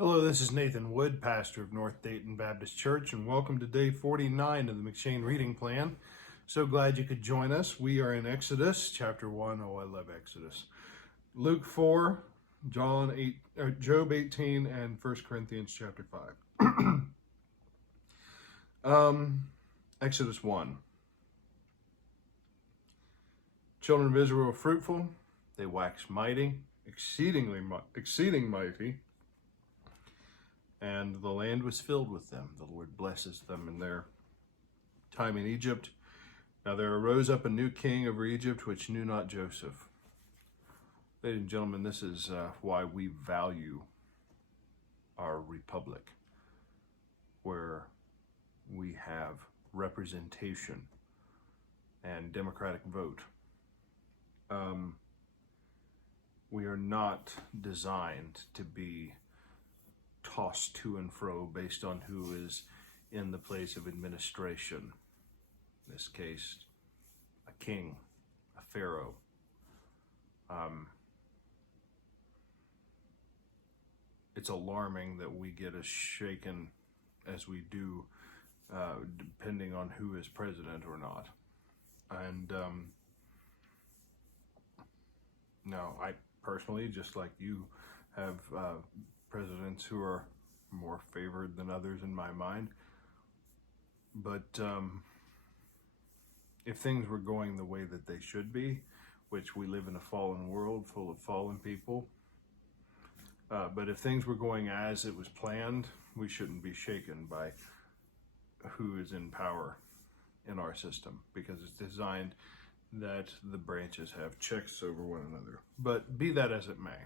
Hello, this is Nathan Wood, pastor of North Dayton Baptist Church, and welcome to day 49 of the McShane Reading Plan. So glad you could join us. We are in Exodus, chapter 1. Oh, I love Exodus. Luke 4, Job 18, and 1 Corinthians chapter 5. Exodus 1. Children of Israel were fruitful, they waxed mighty, exceeding mighty, and the land was filled with them. The Lord blesses them in their time in Egypt. Now there arose up a new king over Egypt, which knew not Joseph. Ladies and gentlemen, this is why we value our republic, where we have representation and democratic vote. We are not designed to be tossed to and fro based on who is in the place of administration. In this case, a king, a pharaoh. It's alarming that we get as shaken as we do, depending on who is president or not. And now, I personally, just like you, have presidents who are more favored than others in my mind. But if things were going the way that they should be, which we live in a fallen world full of fallen people, but if things were going as it was planned, we shouldn't be shaken by who is in power in our system, because it's designed that the branches have checks over one another. But be that as it may,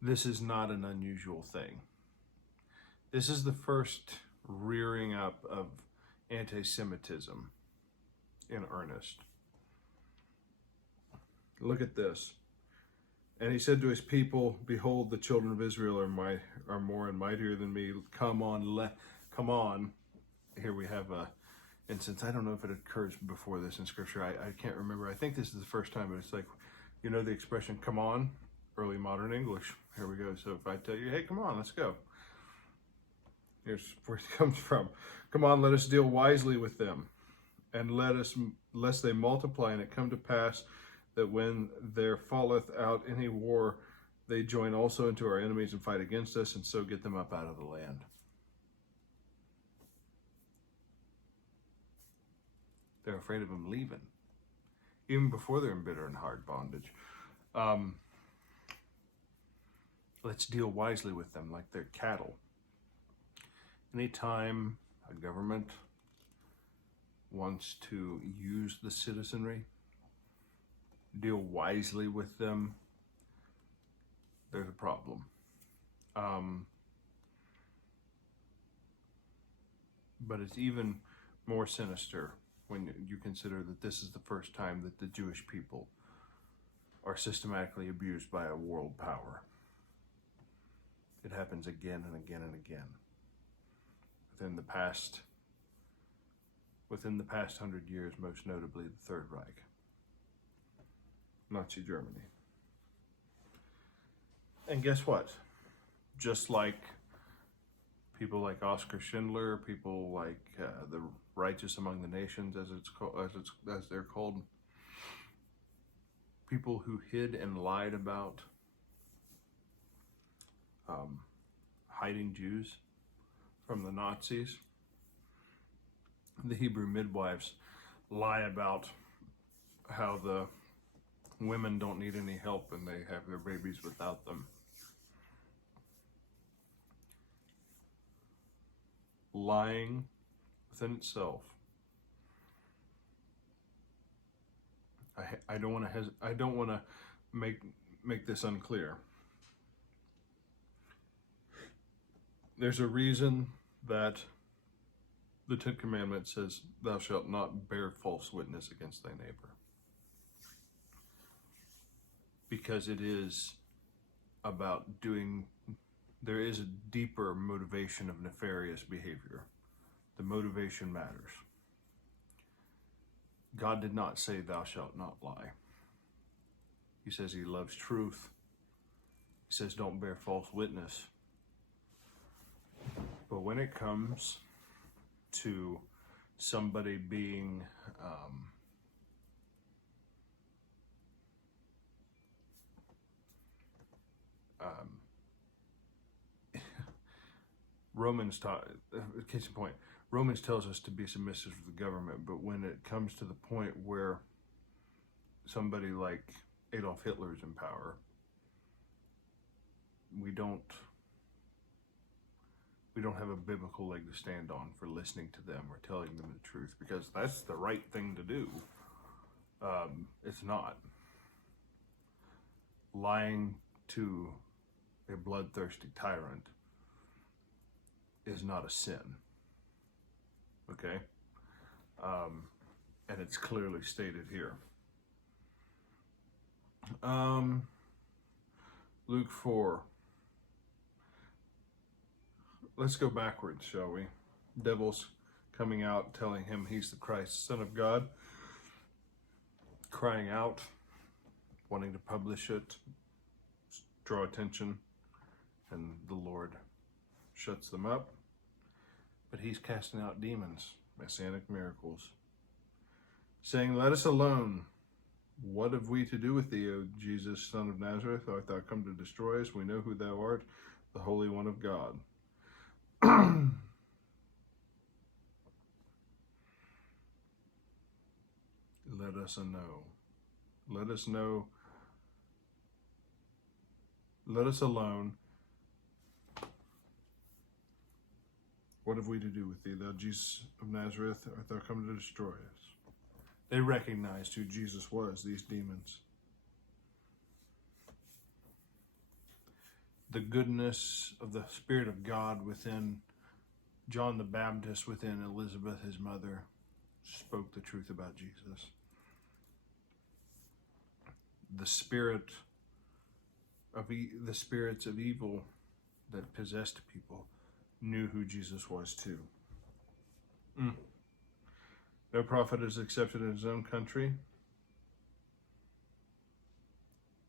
this is not an unusual thing. This is the first rearing up of anti-Semitism in earnest. Look at this. And he said to his people, "Behold, the children of Israel are more and mightier than me. Come on." Here we have a instance. I don't know if it occurs before this in Scripture. I can't remember. I think this is the first time, but it's like, you know the expression, "come on," early modern English. Here we go. So if I tell you, "Hey, come on, let's go." Here's where it comes from. "Come on, let us deal wisely with them, and lest they multiply, and it come to pass that when there falleth out any war, they join also into our enemies and fight against us, and so get them up out of the land." They're afraid of them leaving, even before they're in bitter and hard bondage. Let's deal wisely with them like they're cattle. Anytime a government wants to use the citizenry, deal wisely with them, there's a problem. But it's even more sinister when you consider that this is the first time that the Jewish people are systematically abused by a world power. It happens again and again and again. Within the past 100 years, most notably the Third Reich, Nazi Germany. And guess what? Just like people like Oskar Schindler, people like the Righteous Among the Nations, as they're called, people who hid and lied about hiding Jews from the Nazis. The Hebrew midwives lie about how the women don't need any help and they have their babies without them. Lying within itself. I don't want to make this unclear. There's a reason that the Ten Commandments says, "Thou shalt not bear false witness against thy neighbor." Because it is about there is a deeper motivation of nefarious behavior. The motivation matters. God did not say, thou shalt not lie. He says he loves truth. He says, don't bear false witness. But when it comes to somebody being case in point, Romans tells us to be submissive to the government, but when it comes to the point where somebody like Adolf Hitler is in power, we don't have a biblical leg to stand on for listening to them or telling them the truth, because that's the right thing to do. It's not. Lying to a bloodthirsty tyrant is not a sin. Okay? And it's clearly stated here. Luke 4. Let's go backwards, shall we? Devil's coming out, telling him he's the Christ, Son of God, crying out, wanting to publish it, draw attention, and the Lord shuts them up. But he's casting out demons, messianic miracles, saying, let us alone. What have we to do with thee, O Jesus, Son of Nazareth? Art thou come to destroy us? We know who thou art, the Holy One of God. Let us know. Let us know. Let us alone. What have we to do with thee, thou Jesus of Nazareth? Art thou come to destroy us? They recognized who Jesus was, these demons. The goodness of the Spirit of God within John the Baptist, within Elizabeth, his mother, spoke the truth about Jesus. The spirits of evil that possessed people knew who Jesus was too. No prophet is accepted in his own country.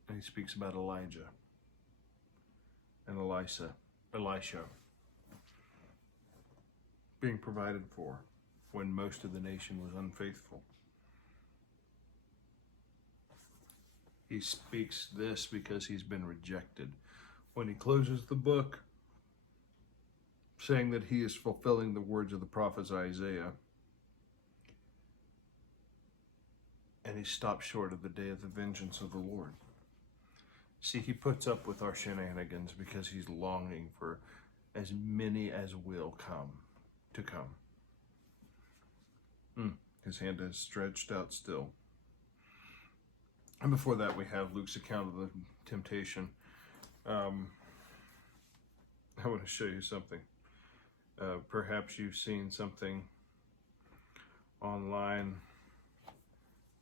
And he speaks about Elijah and Elisha being provided for when most of the nation was unfaithful. He speaks this because he's been rejected. When he closes the book, saying that he is fulfilling the words of the prophet Isaiah, and he stopped short of the day of the vengeance of the Lord. See, he puts up with our shenanigans because he's longing for as many as will come to come. His hand is stretched out still. And before that, we have Luke's account of the temptation. I want to show you something. Perhaps you've seen something online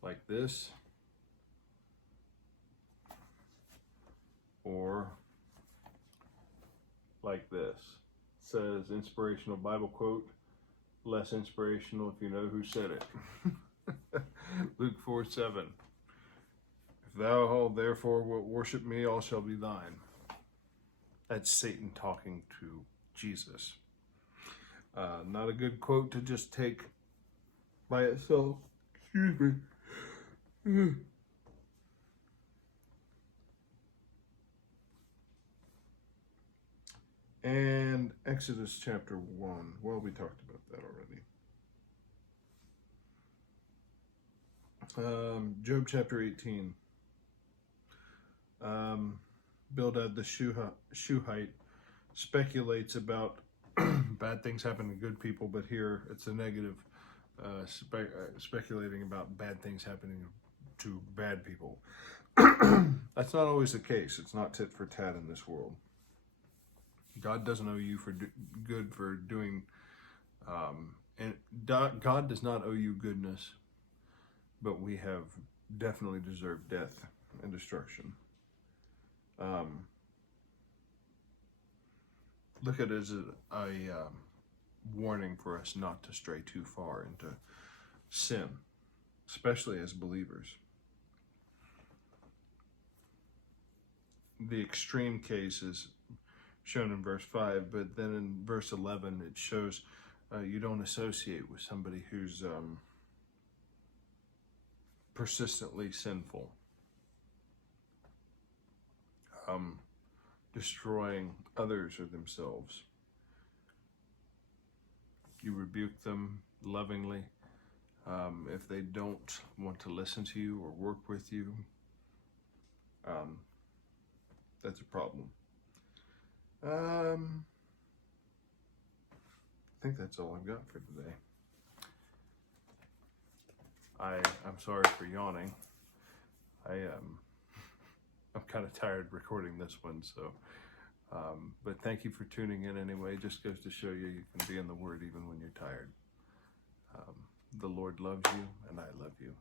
like this, or like this. It says inspirational Bible quote, less inspirational if you know who said it. Luke 4:7. If thou therefore wilt worship me, all shall be thine. That's Satan talking to Jesus. Not a good quote to just take by itself. Excuse me. And Exodus chapter 1. Well, we talked about that already. Job chapter 18. Bildad the Shuhite speculates about bad things happen to good people, but here it's a negative, speculating about bad things happening to bad people. That's not always the case. It's not tit for tat in this world. God doesn't owe you good for doing, and God does not owe you goodness, but we have definitely deserved death and destruction. Look at it as a warning for us not to stray too far into sin. especially as believers. The extreme case is shown in verse 5, but then in verse 11 it shows you don't associate with somebody who's persistently sinful, destroying others or themselves. You rebuke them lovingly. If they don't want to listen to you or work with you, that's a problem. I think that's all I've got for today. I'm sorry for yawning. I'm kind of tired recording this one, so but thank you for tuning in anyway. Just goes to show you can be in the Word even when you're tired. The Lord loves you, and I love you.